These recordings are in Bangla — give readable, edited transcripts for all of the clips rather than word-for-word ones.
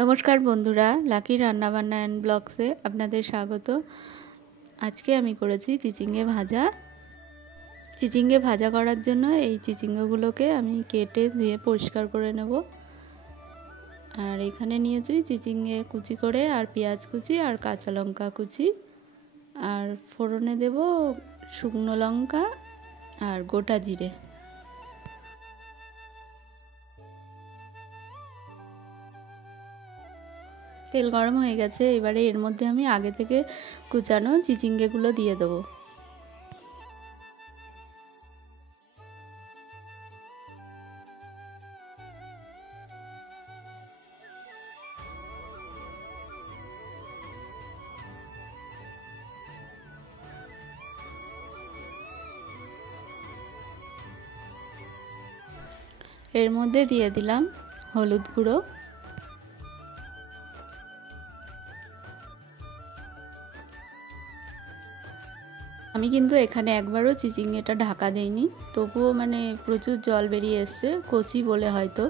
নমস্কার বন্ধুরা, লাকি রান্নাবান্না অ্যান্ড ব্লগসে আপনাদের স্বাগত। আজকে আমি করেছি চিচিঙ্গে ভাজা। চিচিঙ্গে ভাজা করার জন্য এই চিচিঙ্গাগুলোকে আমি কেটে ধুয়ে পরিষ্কার করে নেব। আর এখানে নিয়েছি চিচিঙ্গে কুচি করে, আর পেঁয়াজ কুচি, আর কাঁচা লঙ্কা কুচি, আর ফোড়নে দেব শুকনো লঙ্কা আর গোটা জিরে। তেল গরম হয়ে গেছে, এবারে এর মধ্যে আমি আগে থেকে কুচানো চিচিঙ্গেগুলো দিয়ে দেবো। এর মধ্যে দিয়ে দিলাম হলুদ গুঁড়ো, আমি কিন্তু এখানে একবারও চিচিঙ্গেটা ঢাকা দেইনি, তবুও প্রচুর জল বেরিয়ে এসছে, কচি বলে হয়তো।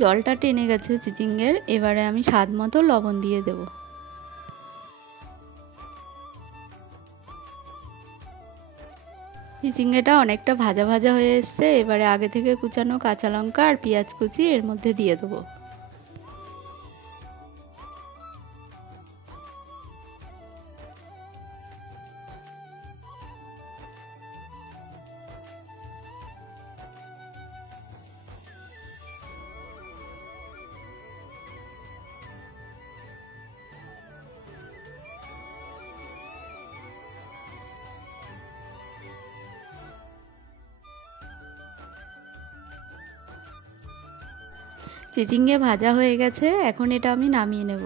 জলটা টেনে গেছে চিচিঙ্গের, এবারে আমি স্বাদ মতো লবণ দিয়ে দেব। চিচিঙ্গাটা অনেকটা ভাজা ভাজা হয়ে এসছে, এবারে আগে থেকে কুচানো কাঁচা লঙ্কা আর পেঁয়াজ কুচি এর মধ্যে দিয়ে দেবো। চিচিঙ্গে ভাজা হয়ে গেছে, এখন এটা আমি নামিয়ে নেব।